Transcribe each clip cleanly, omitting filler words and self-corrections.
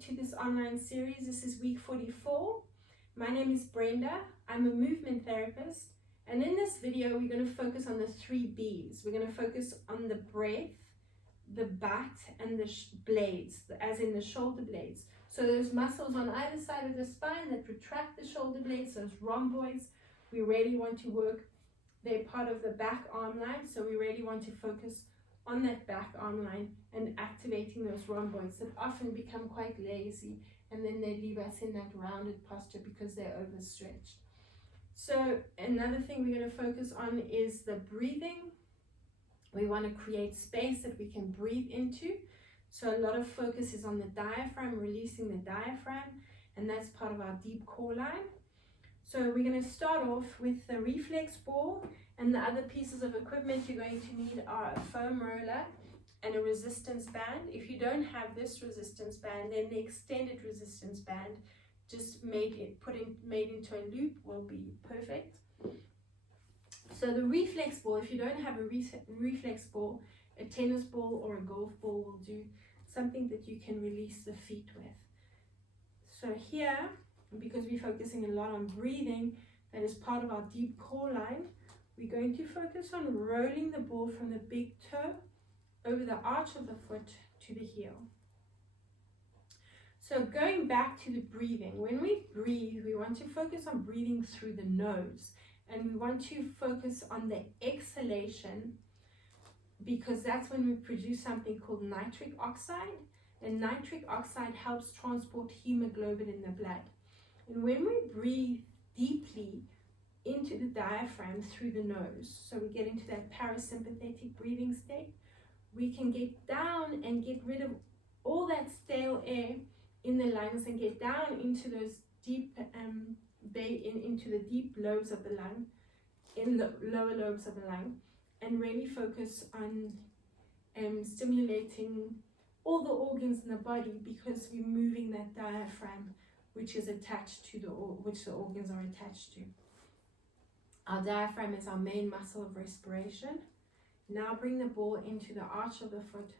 to this online series. This is week 44. My name is Brenda. I'm a movement therapist, and in this video we're going to focus on the 3 B's. We're going to focus on the breath, the butt, and the blades, as in the shoulder blades. So those muscles on either side of the spine that retract the shoulder blades, those rhomboids, we really want to work. They're part of the back arm line, so we really want to focus on that back arm line and activating those rhomboids that often become quite lazy, and then they leave us in that rounded posture because they're overstretched. So another thing we're going to focus on is the breathing. We want to create space that we can breathe into. So a lot of focus is on the diaphragm, releasing the diaphragm, and that's part of our deep core line. So we're going to start off with the reflex ball, and the other pieces of equipment you're going to need are a foam roller and a resistance band. If you don't have this resistance band, then the extended resistance band just made into a loop will be perfect. So the reflex ball, if you don't have a reflex ball, a tennis ball or a golf ball will do, something that you can release the feet with. So here, because we're focusing a lot on breathing, that is part of our deep core line, we're going to focus on rolling the ball from the big toe over the arch of the foot to the heel. So going back to the breathing, when we breathe, we want to focus on breathing through the nose, and we want to focus on the exhalation, because that's when we produce something called nitric oxide, and nitric oxide helps transport hemoglobin in the blood. And when we breathe deeply into the diaphragm through the nose, so we get into that parasympathetic breathing state, we can get down and get rid of all that stale air in the lungs and get down into those deep, into the deep lobes of the lung, in the lower lobes of the lung, and really focus on stimulating all the organs in the body, because we're moving that diaphragm, which is attached to which the organs are attached to. Our diaphragm is our main muscle of respiration. Now bring the ball into the arch of the foot.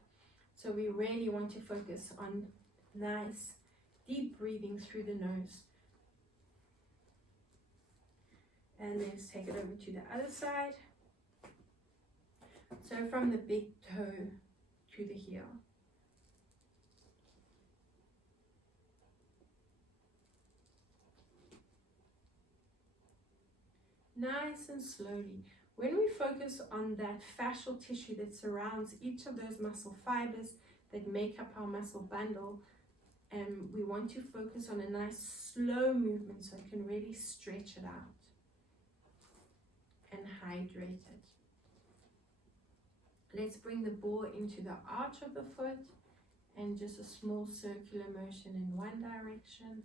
So we really want to focus on nice, deep breathing through the nose. And let's take it over to the other side. So from the big toe to the heel. Nice and slowly. When we focus on that fascial tissue that surrounds each of those muscle fibers that make up our muscle bundle, we want to focus on a nice slow movement so it can really stretch it out and hydrate it. Let's bring the ball into the arch of the foot and just a small circular motion in one direction,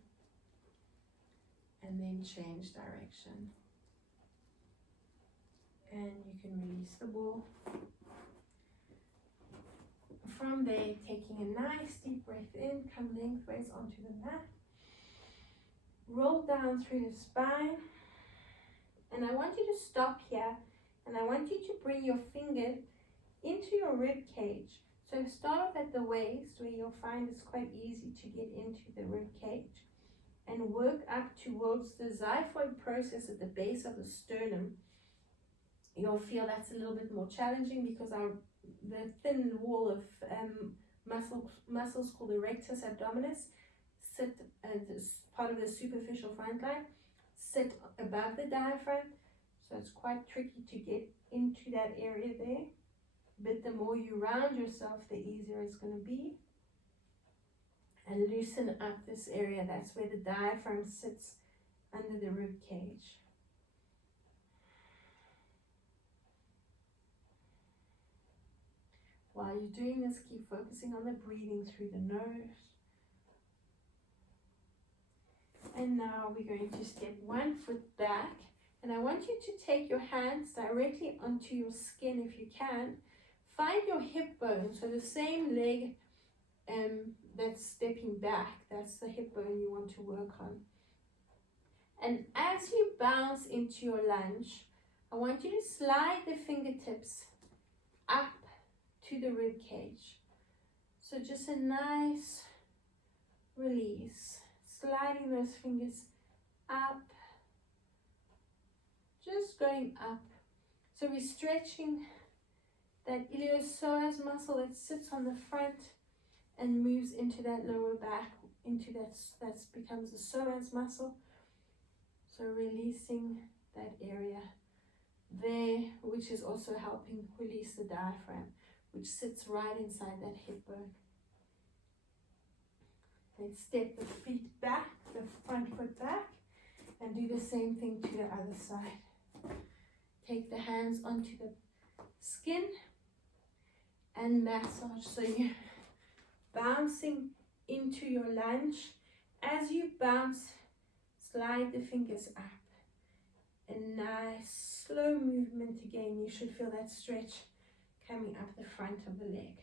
and then change direction. And you can release the ball. From there, taking a nice deep breath in, come lengthways onto the mat. Roll down through the spine. And I want you to stop here, and I want you to bring your fingers into your rib cage. So start off at the waist, where you'll find it's quite easy to get into the rib cage, and work up towards the xiphoid process at the base of the sternum. You'll feel that's a little bit more challenging because the thin wall of muscles called the rectus abdominis sit as part of the superficial front line, sit above the diaphragm, so it's quite tricky to get into that area there. But the more you round yourself, the easier it's going to be. And loosen up this area. That's where the diaphragm sits under the rib cage. While you're doing this, keep focusing on the breathing through the nose. And now we're going to step one foot back, and I want you to take your hands directly onto your skin if you can. Find your hip bone, so the same leg that's stepping back, that's the hip bone you want to work on. And as you bounce into your lunge, I want you to slide the fingertips up to the rib cage. So just a nice release. Sliding those fingers up, just going up. So we're stretching that iliopsoas muscle that sits on the front and moves into that lower back, into that becomes the psoas muscle. So releasing that area there, which is also helping release the diaphragm, which sits right inside that hip bone. Then step the feet back, the front foot back, and do the same thing to the other side. Take the hands onto the skin and massage. So you're bouncing into your lunge. As you bounce, slide the fingers up. A nice slow movement again. You should feel that stretch coming up the front of the leg.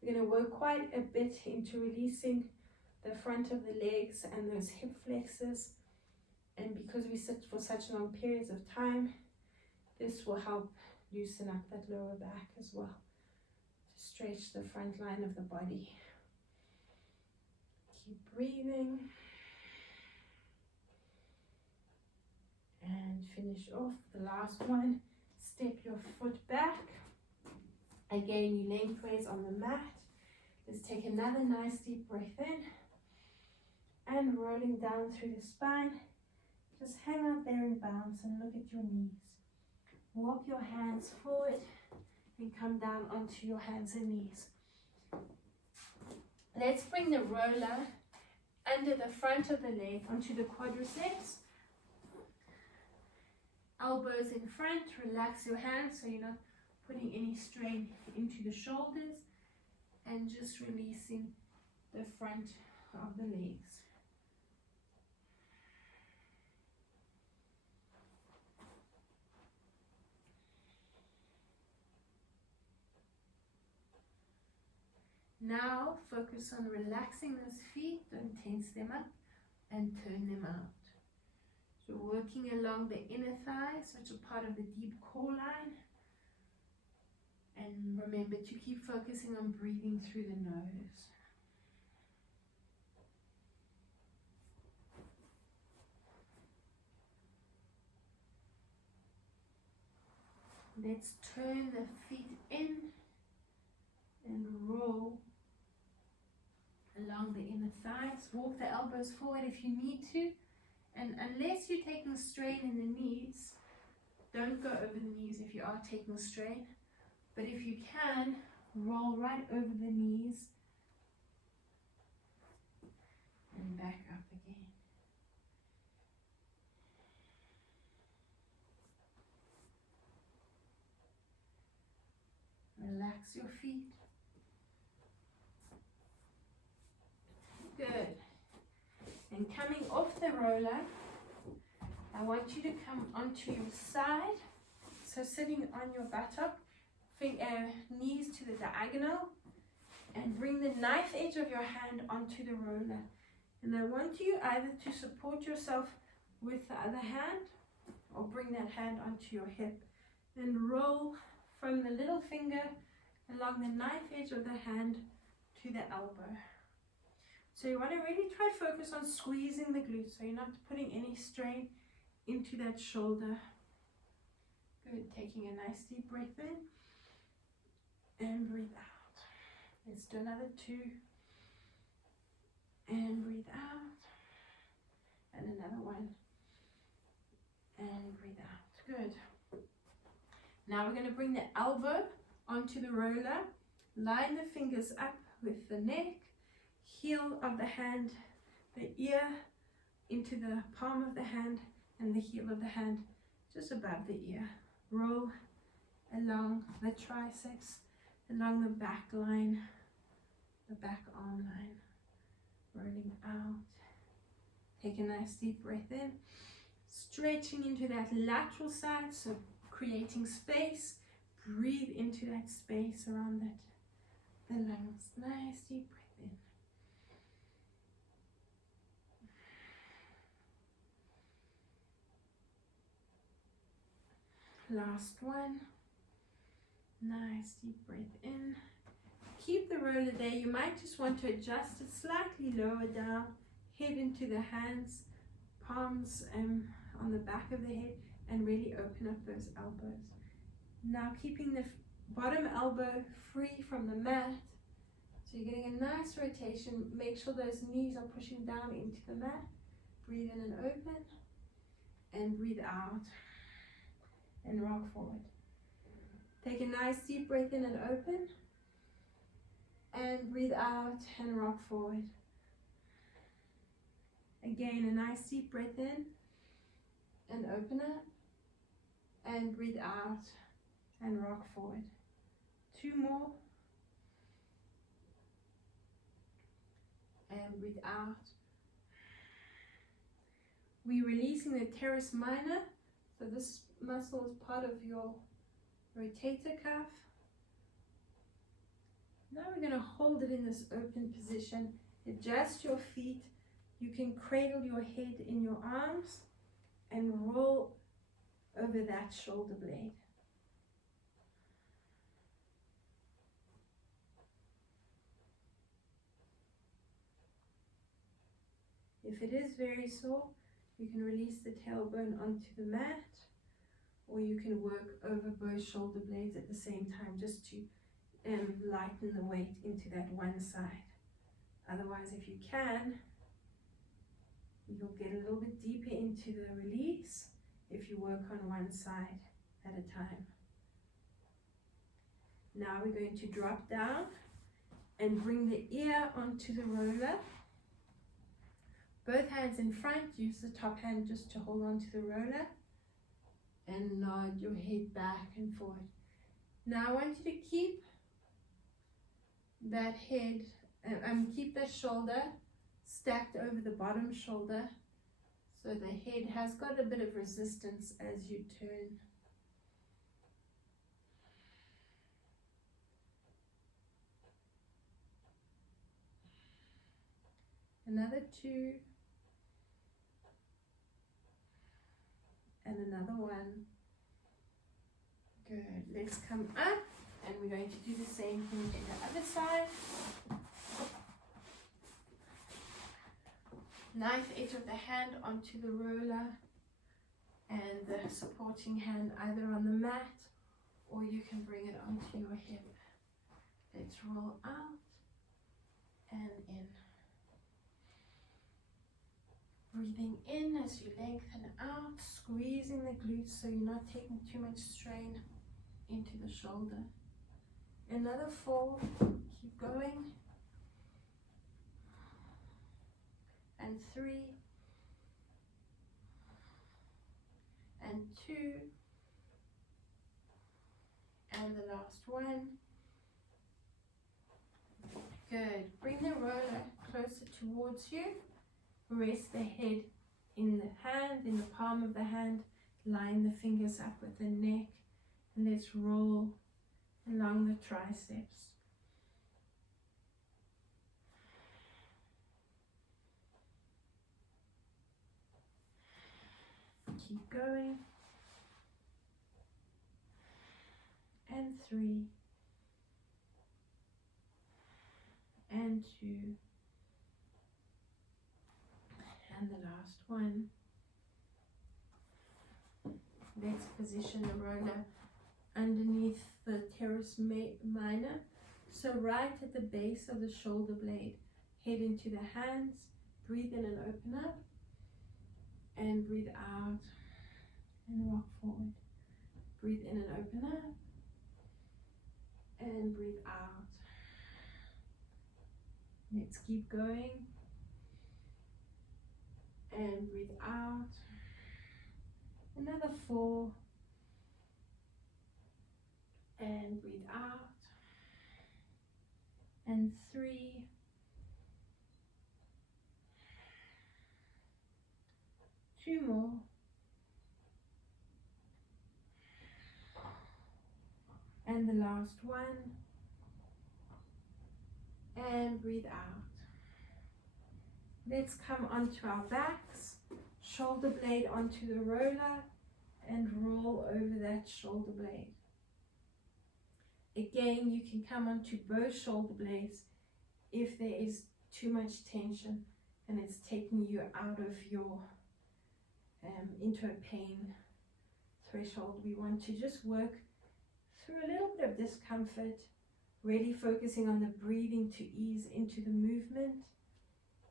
We're going to work quite a bit into releasing the front of the legs and those hip flexors. And because we sit for such long periods of time, this will help loosen up that lower back as well, to stretch the front line of the body. Keep breathing. And finish off the last one. Step your foot back. Again, you lengthways on the mat. Let's take another nice deep breath in. And rolling down through the spine. Just hang out there and bounce and look at your knees. Walk your hands forward and come down onto your hands and knees. Let's bring the roller under the front of the leg onto the quadriceps. Elbows in front, relax your hands so you're not putting any strain into the shoulders, and just releasing the front of the legs. Now focus on relaxing those feet, don't tense them up, and turn them out. So working along the inner thighs, which are part of the deep core line. And remember to keep focusing on breathing through the nose. Let's turn the feet in and roll along the inner thighs. Walk the elbows forward if you need to. And unless you're taking strain in the knees, don't go over the knees if you are taking strain. But if you can, roll right over the knees and back up again. Relax your feet. Good. And coming off the roller, I want you to come onto your side. So sitting on your buttock, knees to the diagonal, and bring the knife edge of your hand onto the roller. And I want you either to support yourself with the other hand or bring that hand onto your hip. Then roll from the little finger along the knife edge of the hand to the elbow. So you want to really try to focus on squeezing the glutes so you're not putting any strain into that shoulder. Good. Taking a nice deep breath in and breathe out. Let's do another 2 and breathe out, and another 1 and breathe out. Good. Now we're going to bring the elbow onto the roller, line the fingers up with the neck, heel of the hand, the ear into the palm of the hand, and the heel of the hand just above the ear. Roll along the triceps, along the back line, the back arm line, rolling out. Take a nice deep breath in, stretching into that lateral side, so creating space. Breathe into that space around the lungs. Nice deep breath in. Last one. Nice deep breath in. keep the roller there. You might just want to adjust it slightly lower down, head into the hands, palms on the back of the head, and really open up those elbows. Now keeping the bottom elbow free from the mat. So you're getting a nice rotation. Make sure those knees are pushing down into the mat. Breathe in and open, and breathe out, and rock forward. Take a nice deep breath in and open, and breathe out and rock forward. Again, a nice deep breath in and open up, and breathe out and rock forward. 2 more, and breathe out. We're releasing the teres minor, so this muscle is part of your rotator cuff. Now we're going to hold it in this open position. Adjust your feet. You can cradle your head in your arms and roll over that shoulder blade. If it is very sore, you can release the tailbone onto the mat, or you can work over both shoulder blades at the same time, just to lighten the weight into that one side. Otherwise, if you can, you'll get a little bit deeper into the release if you work on one side at a time. Now we're going to drop down and bring the ear onto the roller. Both hands in front. Use the top hand just to hold on to the roller, and nod your head back and forward. Now I want you to keep that head, keep that shoulder stacked over the bottom shoulder, so the head has got a bit of resistance as you turn. Another 2, and another 1. Good. Let's come up, and we're going to do the same thing to the other side. Knife edge of the hand onto the roller, and the supporting hand either on the mat, or you can bring it onto your hip. Let's roll out and in. Breathing in as you lengthen out, squeezing the glutes so you're not taking too much strain into the shoulder. Another 4, keep going. And 3, and 2, and the last 1. Good. Bring the roller closer towards you. Rest the head in the hand, in the palm of the hand. Line the fingers up with the neck, and let's roll along the triceps. Keep going. And 3, and 2, and the last 1. Let's position the roller underneath the teres minor. So right at the base of the shoulder blade, head into the hands, breathe in and open up, and breathe out and rock forward. Breathe in and open up, and breathe out. Let's keep going, and breathe out. Another 4, and breathe out. And 3, two more, and the last 1, and breathe out. Let's come onto our backs, shoulder blade onto the roller, and roll over that shoulder blade. Again, you can come onto both shoulder blades if there is too much tension and it's taking you out of your into a pain threshold. We want to just work through a little bit of discomfort, really focusing on the breathing to ease into the movement.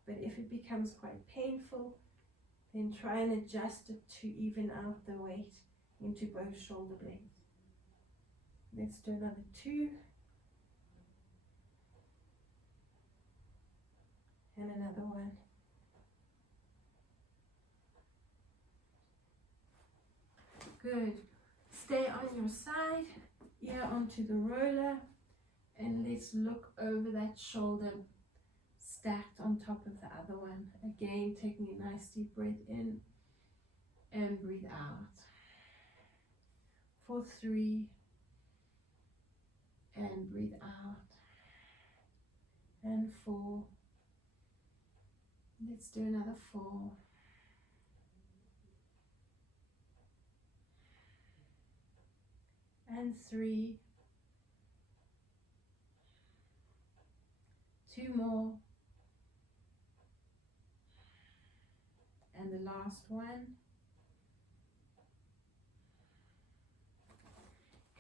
But if it becomes quite painful, then try and adjust it to even out the weight into both shoulder blades. Let's do another 2. And another 1. Good. Stay on your side, ear onto the roller, and let's look over that shoulder stacked on top of the other one. Again, taking a nice deep breath in and breathe out. For 3, and breathe out. And 4. Let's do another 4. And 3. 2 more. And the last one.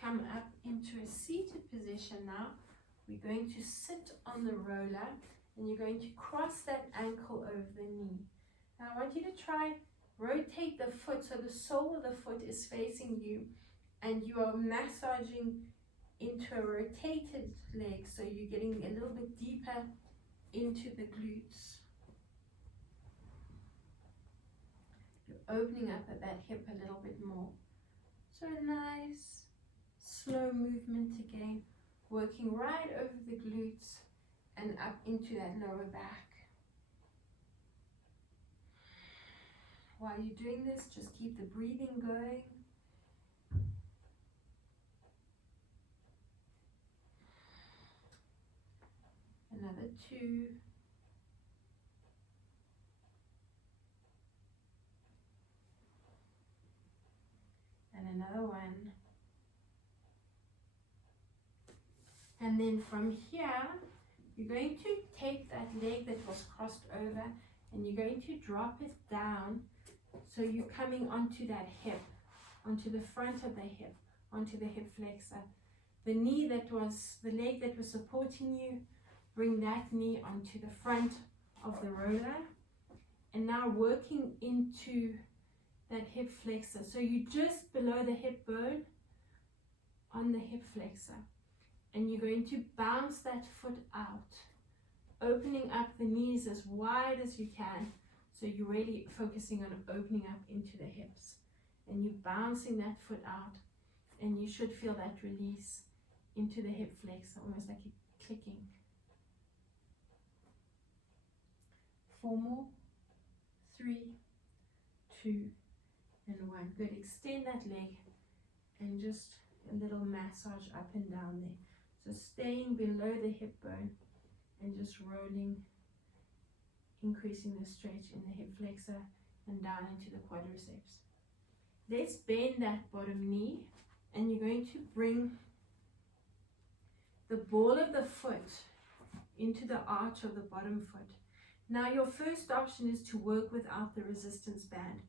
Come up into a seated position now. We're going to sit on the roller and you're going to cross that ankle over the knee. Now I want you to try rotate the foot so the sole of the foot is facing you and you are massaging into a rotated leg, so you're getting a little bit deeper into the glutes. You're opening up at that hip a little bit more. So a nice slow movement again, working right over the glutes and up into that lower back. While you're doing this, just keep the breathing going. Another 2. And another 1. And then from here, you're going to take that leg that was crossed over and you're going to drop it down. So you're coming onto that hip, onto the front of the hip, onto the hip flexor. The knee that was, the leg that was supporting you, bring that knee onto the front of the roller. And now working into that hip flexor. So you're just below the hip bone on the hip flexor. And you're going to bounce that foot out, opening up the knees as wide as you can. So you're really focusing on opening up into the hips. And you're bouncing that foot out. And you should feel that release into the hip flexor, almost like you're clicking. 4 more. 3, 2, and 1. Good. Extend that leg and just a little massage up and down there. So staying below the hip bone and just rolling, increasing the stretch in the hip flexor and down into the quadriceps. Let's bend that bottom knee and you're going to bring the ball of the foot into the arch of the bottom foot. Now your first option is to work without the resistance band,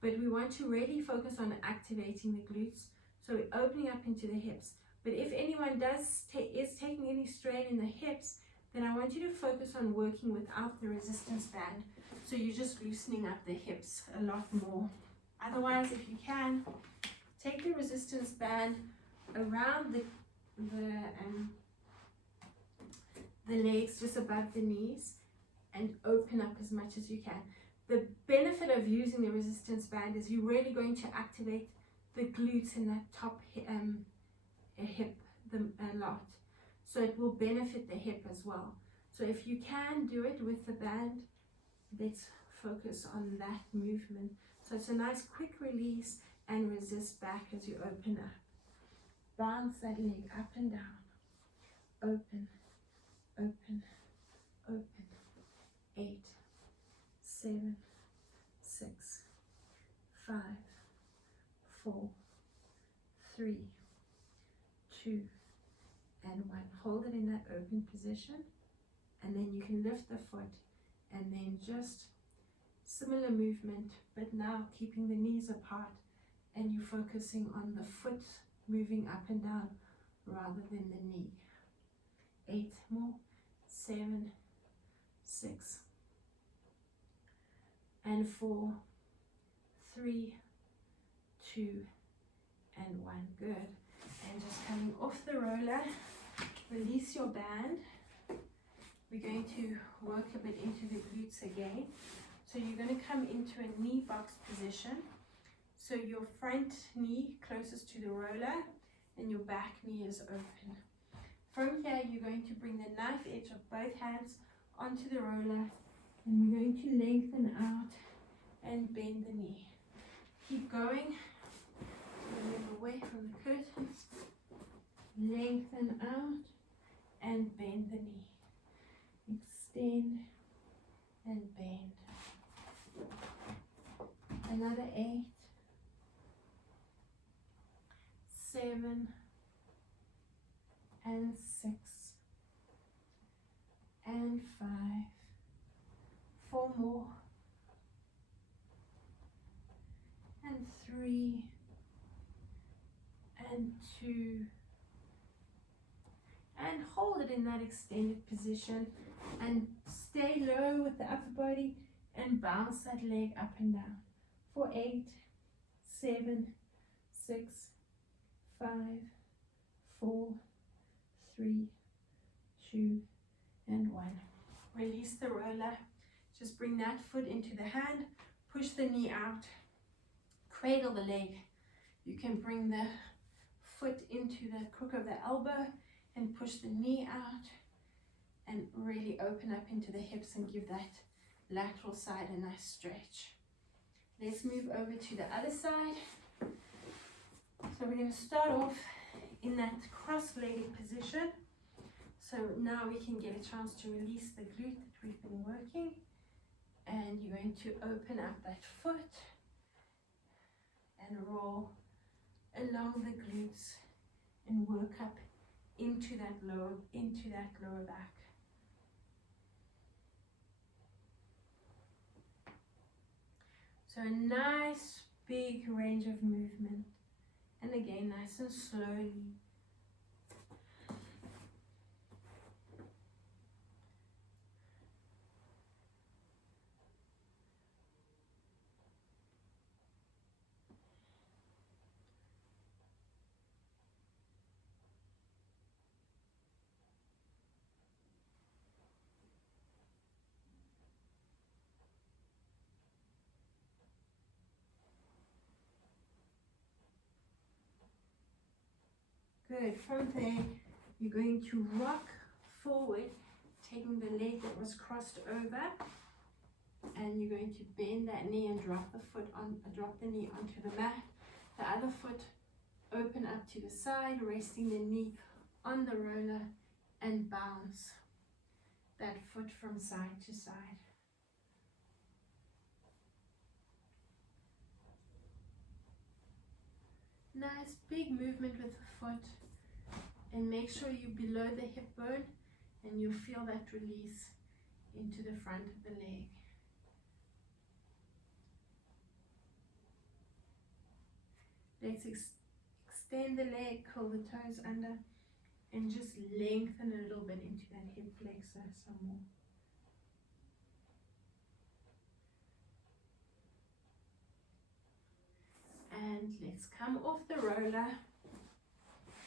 but we want to really focus on activating the glutes, so we're opening up into the hips. But if anyone is taking any strain in the hips, then I want you to focus on working without the resistance band, so you're just loosening up the hips a lot more. Otherwise, if you can, take the resistance band around the legs just above the knees and open up as much as you can. The benefit of using the resistance band is you're really going to activate the glutes in that top hip a lot. So it will benefit the hip as well. So if you can do it with the band, let's focus on that movement. So it's a nice quick release and resist back as you open up. Bounce that leg up and down. Open, open, open. 8, 7, 6, 5, 4, 3, 2, and 1. Hold it in that open position, and then you can lift the foot, and then just similar movement, but now keeping the knees apart, and you're focusing on the foot moving up and down rather than the knee. 8 more, 7, 6, and 4, 3, 2, and 1. Good. And just coming off the roller, release your band. We're going to work a bit into the glutes again. So you're going to come into a knee box position. So your front knee closest to the roller and your back knee is open. From here, you're going to bring the knife edge of both hands onto the roller, and we're going to lengthen out and bend the knee. Keep going. Move away from the curtains. Lengthen out and bend the knee. Extend and bend. Another 8, 7, and 6, and 5, 4 more, and 3, and 2, and hold it in that extended position, and stay low with the upper body and bounce that leg up and down for 8, 7, 6, 5, 4, 3, 2, and 1. Release the roller. Just bring that foot into the hand, push the knee out, cradle the leg. You can bring the foot into the crook of the elbow and push the knee out and really open up into the hips and give that lateral side a nice stretch. Let's move over to the other side. So we're going to start off in that cross-legged position. So now we can get a chance to release the glute that we've been working. And you're going to open up that foot and roll along the glutes and work up into that lower back. So a nice big range of movement. And again, nice and slowly. Good. From there, you're going to rock forward, taking the leg that was crossed over, and you're going to bend that knee and drop the knee onto the mat. The other foot open up to the side, resting the knee on the roller, and bounce that foot from side to side. Nice big movement with the foot, and make sure you're below the hip bone and you feel that release into the front of the leg. Let's extend the leg, curl the toes under, and just lengthen a little bit into that hip flexor some more. And let's come off the roller.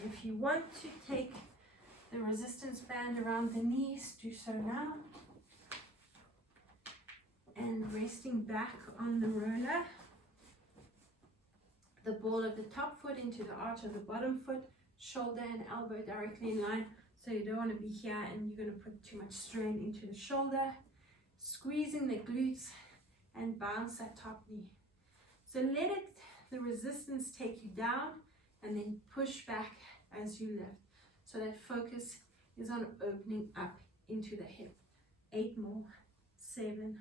If you want to take the resistance band around the knees, do so now. And resting back on the roller, the ball of the top foot into the arch of the bottom foot, shoulder and elbow directly in line. So you don't want to be here and you're going to put too much strain into the shoulder. Squeezing the glutes and bounce that top knee. So let the resistance take you down and then push back as you lift. So that focus is on opening up into the hip. 8 more, 7,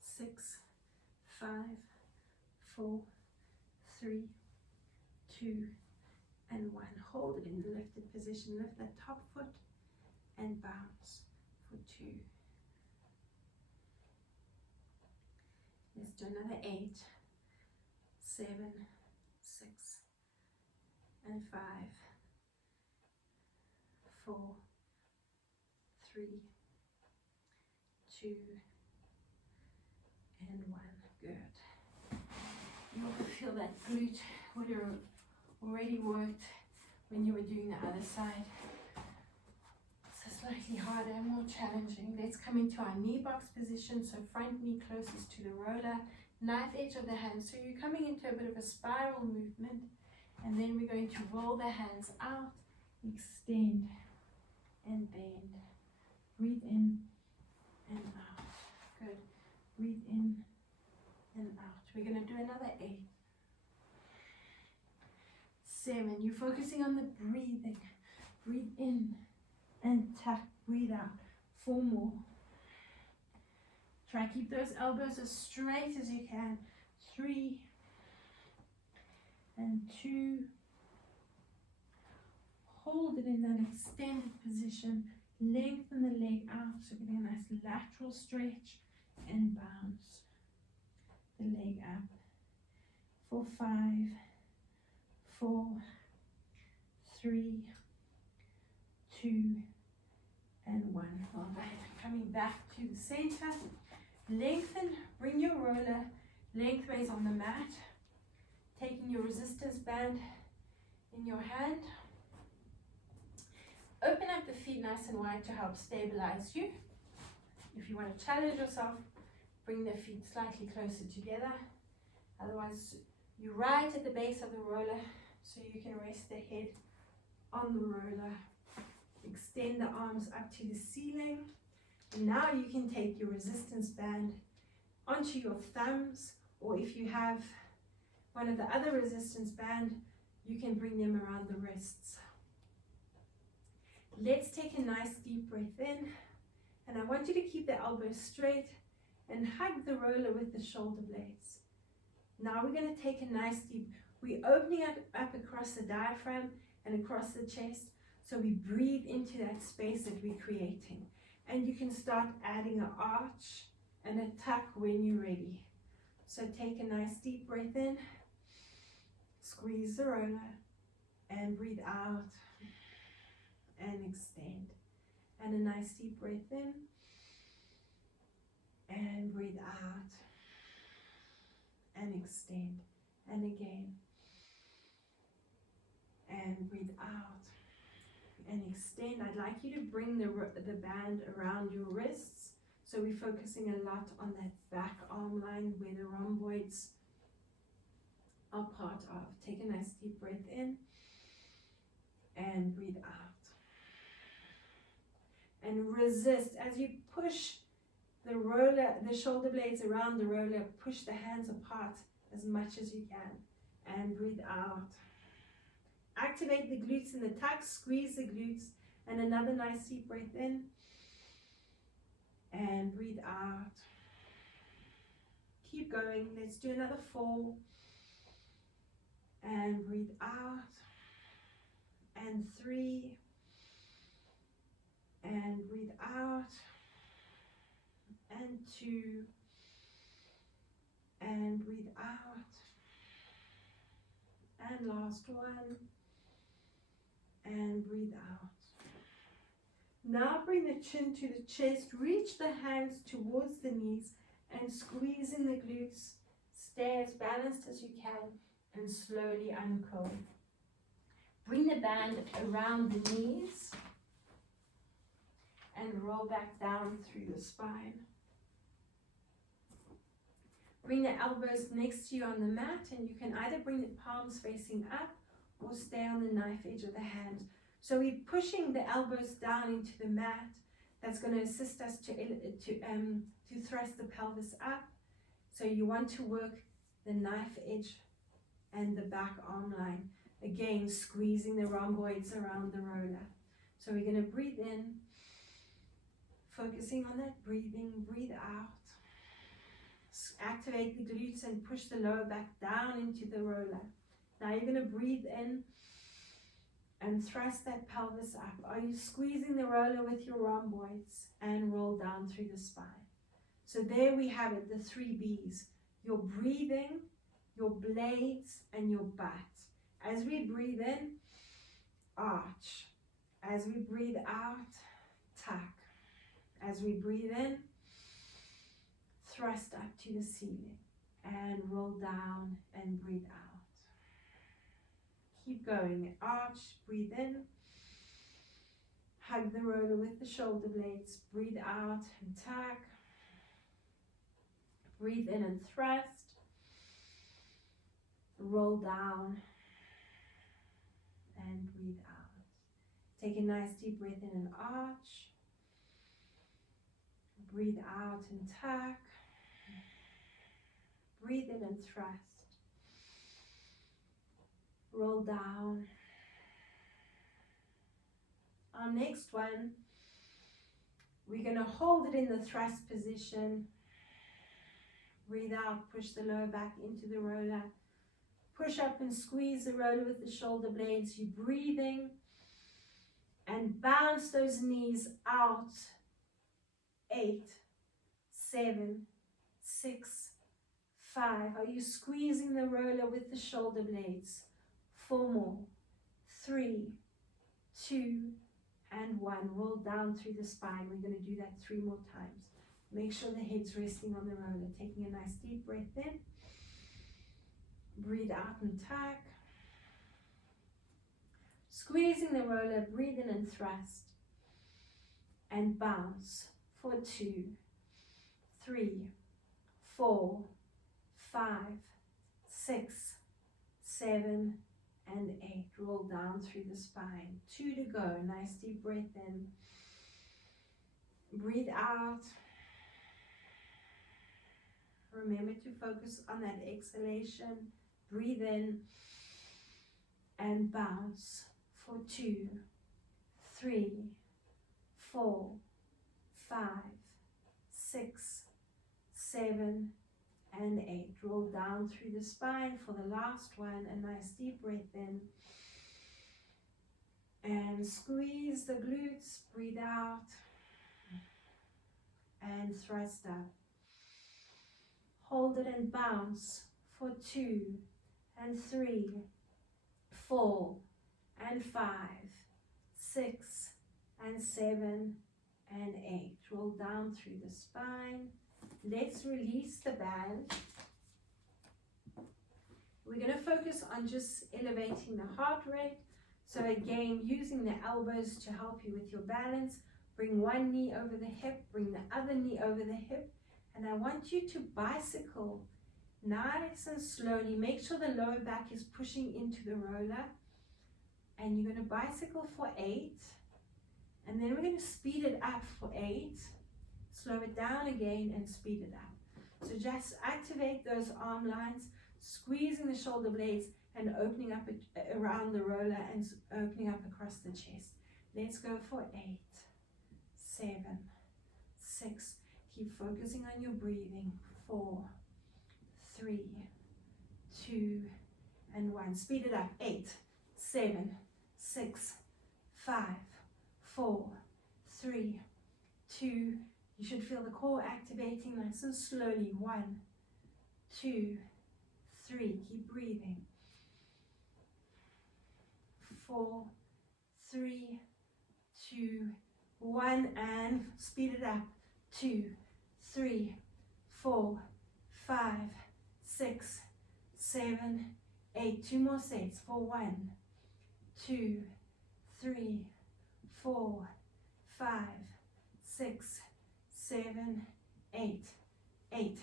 6, 5, 4, 3, 2, and 1. Hold it in the lifted position. Lift that top foot and bounce for 2. Let's do another 8, 7, 6, and 5, 4, 3, 2, and 1. Good. You'll feel that glute would have already worked when you were doing the other side. So slightly harder, more challenging. Let's come into our knee box position. So front knee closest to the roller, knife edge of the hand. So you're coming into a bit of a spiral movement. And then we're going to roll the hands out, extend and bend. Breathe in and out. Good. Breathe in and out. We're going to do another 8, 7. You're focusing on the breathing. Breathe in and tuck. Breathe out. 4 more. Try keep those elbows as straight as you can. 3 and 2. Hold it in that extended position. Lengthen the leg out. So getting a nice lateral stretch and bounce the leg up for 5, 4, 3, 2, and 1. All right, coming back to the center. Lengthen, bring your roller lengthways on the mat. Taking your resistance band in your hand. Open up the feet nice and wide to help stabilize you. If you want to challenge yourself, bring the feet slightly closer together. Otherwise, you're right at the base of the roller, so you can rest the head on the roller. Extend the arms up to the ceiling. And now you can take your resistance band onto your thumbs, or if you have one of the other resistance band, you can bring them around the wrists. Let's take a nice deep breath in, and I want you to keep the elbows straight and hug the roller with the shoulder blades. Now we're going to take a nice deep, we're opening up across the diaphragm and across the chest, so we breathe into that space that we're creating. And you can start adding an arch and a tuck when you're ready. So take a nice deep breath in, squeeze the roller, and breathe out and extend. And a nice deep breath in, and breathe out and extend. And again, and breathe out and extend. I'd like you to bring the band around your wrists. So we're focusing a lot on that back arm line where the rhomboids are part of. Take a nice deep breath in and breathe out. And resist as you push the roller, the shoulder blades around the roller, push the hands apart as much as you can and breathe out. Activate the glutes in the tuck, squeeze the glutes, and another nice deep breath in and breathe out. Keep going. Let's do another 4 and breathe out, and 3 and breathe out, and 2 and breathe out, and last 1 and breathe out. Now bring the chin to the chest, reach the hands towards the knees and squeeze in the glutes. Stay as balanced as you can and slowly uncurl. Bring the band around the knees and roll back down through the spine. Bring the elbows next to you on the mat, and you can either bring the palms facing up or stay on the knife edge of the hand. So we're pushing the elbows down into the mat. That's going to assist us to thrust the pelvis up. So you want to work the knife edge and the back arm line. Again, squeezing the rhomboids around the roller. So we're going to breathe in, focusing on that breathing, breathe out. Activate the glutes and push the lower back down into the roller. Now you're going to breathe in and thrust that pelvis up. Are you squeezing the roller with your rhomboids and roll down through the spine? So there we have it, the 3 B's. Your breathing, your blades, and your butt. As we breathe in, arch. As we breathe out, tuck. As we breathe in, thrust up to the ceiling and roll down and breathe out. Keep going. Arch, breathe in. Hug the roller with the shoulder blades. Breathe out and tuck. Breathe in and thrust. Roll down and breathe out. Take a nice deep breath in and arch. Breathe out and tuck. Breathe in and thrust. Roll down. Our next one, we're going to hold it in the thrust position. Breathe out, push the lower back into the roller. Push up and squeeze the roller with the shoulder blades. You're breathing and bounce those knees out. 8, 7, 6, 5. Are you squeezing the roller with the shoulder blades? 4 more. 3, 2, and 1. Roll down through the spine. We're going to do that 3 more times. Make sure the head's resting on the roller. Taking a nice deep breath in. Breathe out and tuck. Squeezing the roller, breathe in and thrust. And bounce for 2, 3, 4, 5, 6, 7, and 8. Roll down through the spine. 2 to go. Nice deep breath in. Breathe out. Remember to focus on that exhalation. Breathe in and bounce for 2, 3, 4, 5, 6, 7, and 8. Roll down through the spine for the last one. A nice deep breath in. And squeeze the glutes. Breathe out. And thrust up. Hold it and bounce for 2, and 3, 4, and 5, 6, and 7, and 8. Roll down through the spine. Let's release the band. We're going to focus on just elevating the heart rate. So again, using the elbows to help you with your balance. Bring one knee over the hip, bring the other knee over the hip. And I want you to bicycle nice and slowly. Make sure the lower back is pushing into the roller. And you're going to bicycle for 8. And then we're going to speed it up for 8. Slow it down again and speed it up. So just activate those arm lines, squeezing the shoulder blades and opening up around the roller and opening up across the chest. Let's go for 8, 7, 6. Keep focusing on your breathing. 4, 3, 2, and 1. Speed it up. 8, 7, 6, 5, 4, 3, 2. You should feel the core activating nice and slowly. 1, 2, 3. Keep breathing. 4, 3, 2, 1, and speed it up. 2, 3, 4, 5, 6, 7, 8. 2 more sets for 1, 2, 3, 4, 5, 6, 7, 8, 8,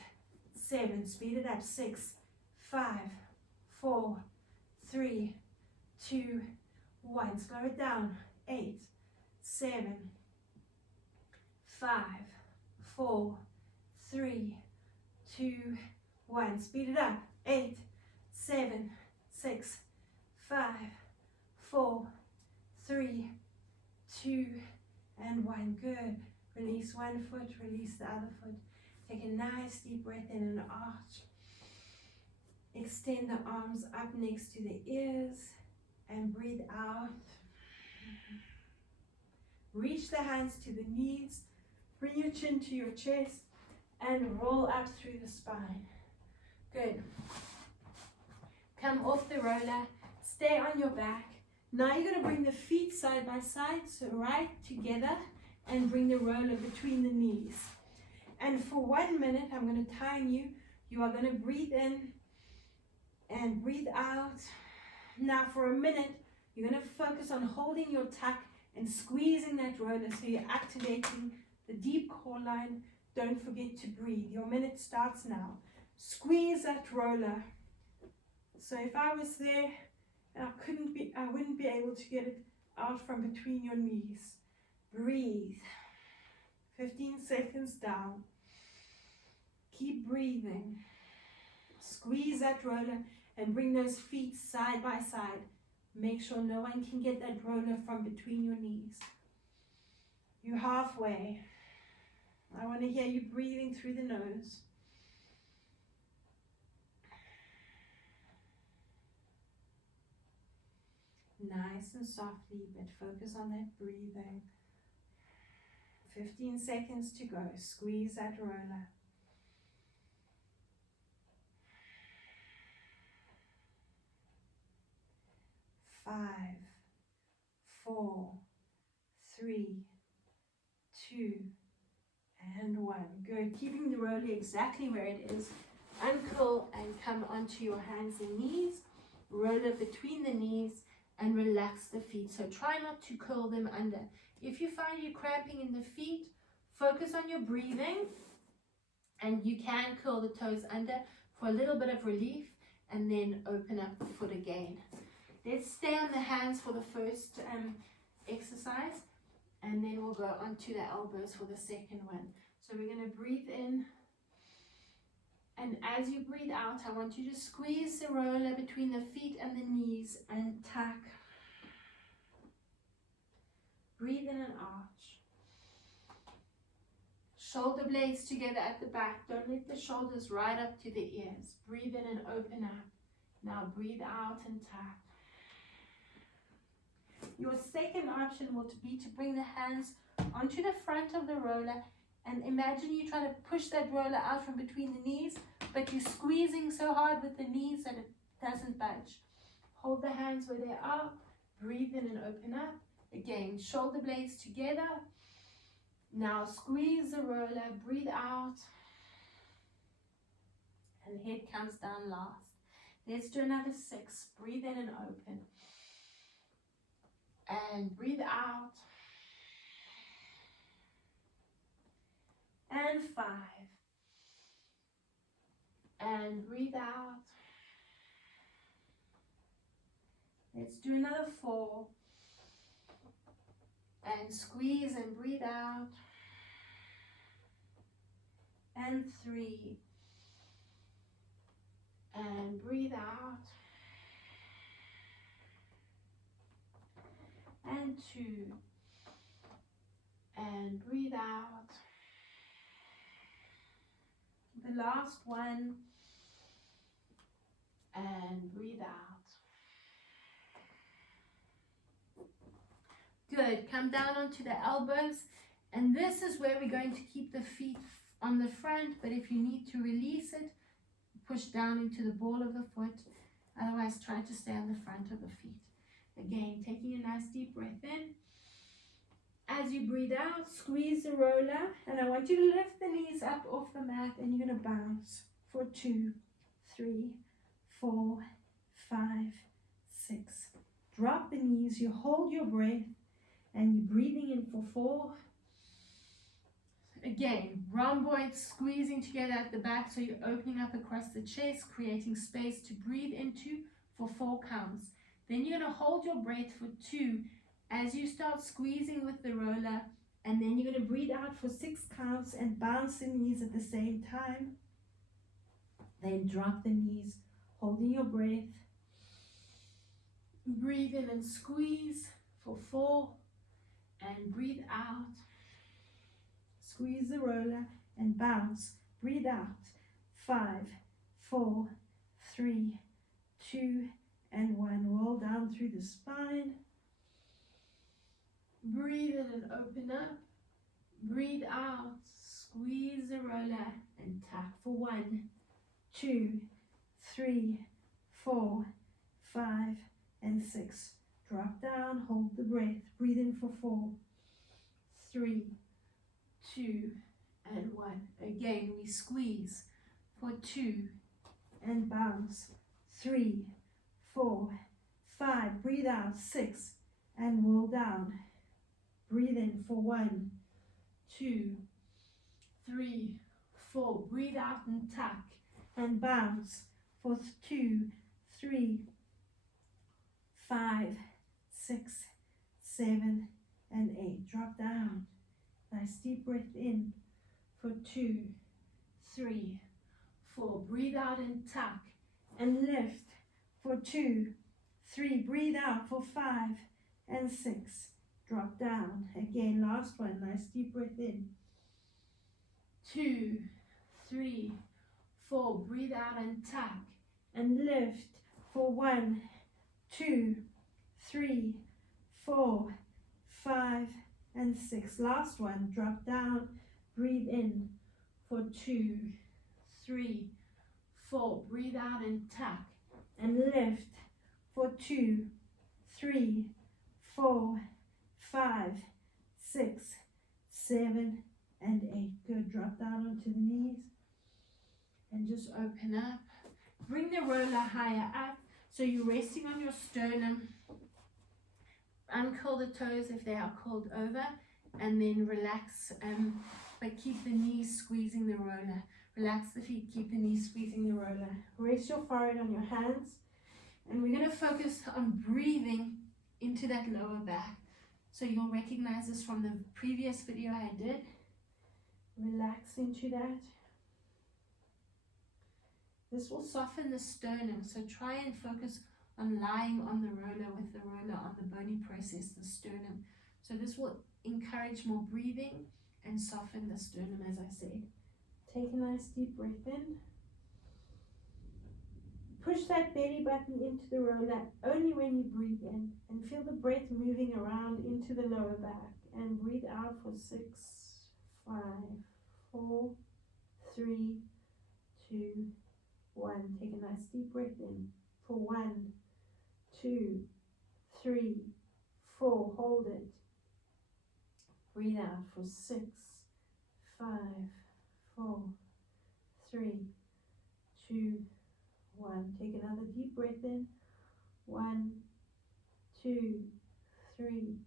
7. Speed it up. 6, 5, 4, 3, 2, 1. Slow it down. 8, 7, 5, 4, 3, 2, 1. Speed it up. 8, 7, 6, 5, 4, 3, 2, and 1. Good. Release one foot, release the other foot. Take a nice deep breath in and arch. Extend the arms up next to the ears and breathe out. Reach the hands to the knees, bring your chin to your chest, and roll up through the spine. Good. Come off the roller, stay on your back. Now you're going to bring the feet side by side, so right together, and bring the roller between the knees. And for 1 minute, I'm going to time you. You are going to breathe in and breathe out. Now for a minute, you're going to focus on holding your tuck and squeezing that roller, so you're activating the deep core line. Don't forget to breathe. Your minute starts now. Squeeze that roller. So if I was there and I wouldn't be able to get it out from between your knees. Breathe. 15 seconds down. Keep breathing. Squeeze that roller and bring those feet side by side. Make sure no one can get that roller from between your knees. You're halfway. I want to hear you breathing through the nose. Nice and softly, but focus on that breathing. 15 seconds to go. Squeeze that roller. 5, 4, 3, 2, and 1. Good. Keeping the roller exactly where it is. Uncurl and come onto your hands and knees. Roller between the knees and relax the feet. So try not to curl them under. If you find you're cramping in the feet, focus on your breathing, and you can curl the toes under for a little bit of relief, and then open up the foot again. Let's stay on the hands for the first exercise, and then we'll go on to the elbows for the second one. So we're going to breathe in, and as you breathe out, I want you to squeeze the roller between the feet and the knees and tuck. Breathe in and arch. Shoulder blades together at the back. Don't let the shoulders right up to the ears. Breathe in and open up. Now breathe out and tuck. Your second option will be to bring the hands onto the front of the roller, and imagine you try to push that roller out from between the knees, but you're squeezing so hard with the knees that it doesn't budge. Hold the hands where they are. Breathe in and open up. Again, shoulder blades together. Now squeeze the roller, breathe out, and head comes down last. Let's do another 6. Breathe in and open. And breathe out. And 5. And breathe out. Let's do another 4. And squeeze and breathe out. And 3. And breathe out. And 2. And breathe out. The last one. And breathe out. Good. Come down onto the elbows, and this is where we're going to keep the feet on the front, but if you need to release it, push down into the ball of the foot. Otherwise, try to stay on the front of the feet. Again, taking a nice deep breath in. As you breathe out, squeeze the roller, and I want you to lift the knees up off the mat, and you're going to bounce for 2, 3, 4, 5, 6. Drop the knees, you hold your breath, and you're breathing in for 4. Again, rhomboids squeezing together at the back, so you're opening up across the chest, creating space to breathe into for 4 counts. Then you're going to hold your breath for 2 as you start squeezing with the roller, and then you're going to breathe out for 6 counts and bounce the knees at the same time. Then drop the knees, holding your breath. Breathe in and squeeze for 4, and breathe out. Squeeze the roller and bounce. Breathe out. 5, 4, 3, 2, and 1. Roll down through the spine. Breathe in and open up. Breathe out. Squeeze the roller and tap for 1, 2, 3, 4, 5, and 6. Drop down, hold the breath. Breathe in for 4, 3, 2, and 1. Again, we squeeze for 2 and bounce. 3, 4, 5. Breathe out. 6 and roll down. Breathe in for 1, 2, 3, 4. Breathe out and tuck and bounce for 2, 3, 5, 6, 7, and 8. Drop down. Nice deep breath in for 2, 3, 4. Breathe out and tuck and lift for 2, 3. Breathe out for 5 and 6. Drop down. Again, last one. Nice deep breath in. 2, 3, 4. Breathe out and tuck and lift for 1, 2, 3, 4, 5, and 6. Last one. Drop down. Breathe in for 2, 3, 4. Breathe out and tuck and lift for 2, 3, 4, 5, 6, 7, and 8. Good. Drop down onto the knees and just open up. Bring the roller higher up so you're resting on your sternum. Uncurl the toes if they are curled over, and then relax, but keep the knees squeezing the roller. Relax the feet, keep the knees squeezing the roller. Rest your forehead on your hands, and we're going to focus on breathing into that lower back. So you'll recognize this from the previous video I did. Relax into that. This will soften the sternum, so try and focus on lying on the roller with the roller on the bony process, the sternum. So this will encourage more breathing and soften the sternum, as I said. Take a nice deep breath in. Push that belly button into the roller only when you breathe in, and feel the breath moving around into the lower back. And breathe out for 6, 5, 4, 3, 2, 1. Take a nice deep breath in for 1, 2, 3, 4. Hold it. Breathe out for 6, 5, 4, 3, 2, 1. Take another deep breath in. 1, 2, 3,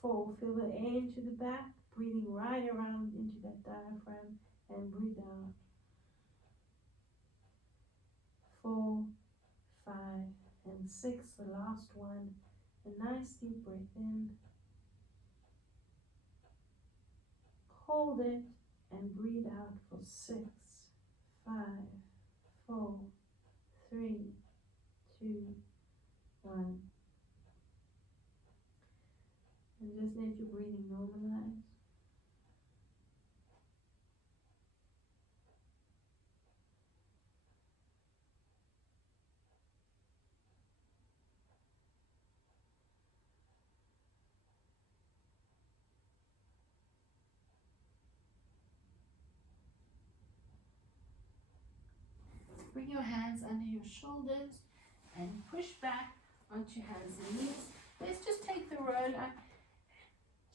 4. Feel the air into the back, breathing right around into that diaphragm, and breathe out. 4, 5, and 6. The last one. A nice deep breath in. Hold it and breathe out for 6, 5, 4, 3, 2, 1. And just let your breathing normalize. Bring your hands under your shoulders and push back onto hands and knees. Let's just take the roller,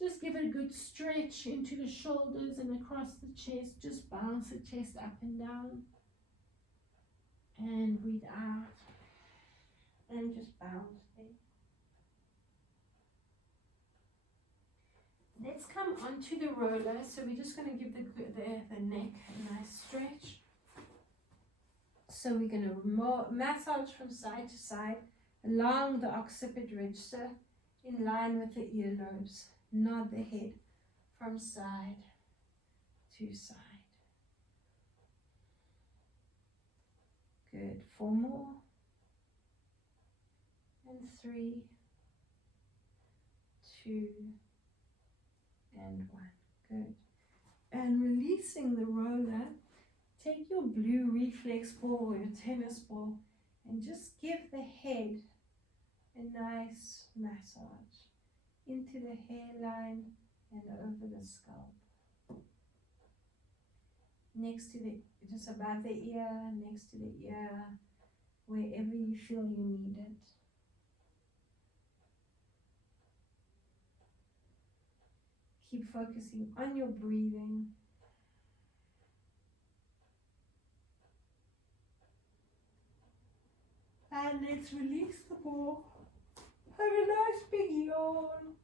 just give it a good stretch into the shoulders and across the chest. Just bounce the chest up and down, and breathe out, and just bounce there. Let's come onto the roller. So we're just going to give the neck a nice stretch. So we're going to massage from side to side along the occiput ridge, so in line with the earlobes. Nod the head from side to side. Good. 4 more. And 3, 2, and 1. Good. And releasing the roller, take your blue reflex ball or your tennis ball and just give the head a nice massage. into the hairline and over the scalp. Next to the, just above the ear, next to the ear, wherever you feel you need it. Keep focusing on your breathing. And let's release the ball. Have a nice big yawn.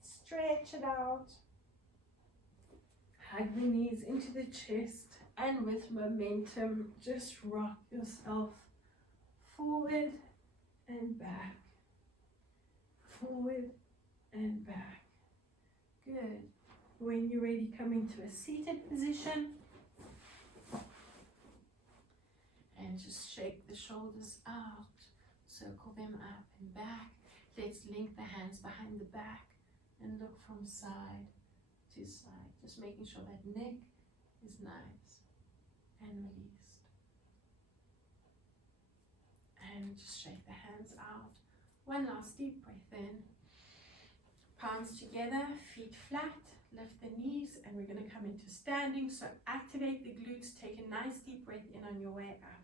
Stretch it out. Hug the knees into the chest, and with momentum, just rock yourself forward and back. Forward and back. Good. When you're ready, come into a seated position. And just shake the shoulders out. Circle them up and back. Let's link the hands behind the back and look from side to side. Just making sure that neck is nice and released. And just shake the hands out. One last deep breath in. Palms together, feet flat. Lift the knees, and we're going to come into standing. So activate the glutes. Take a nice deep breath in on your way up.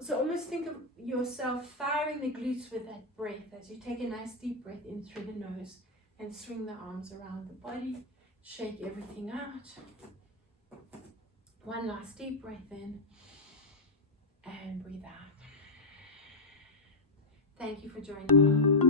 So almost think of yourself firing the glutes with that breath as you take a nice deep breath in through the nose and swing the arms around the body. Shake everything out. One last deep breath in and breathe out. Thank you for joining me.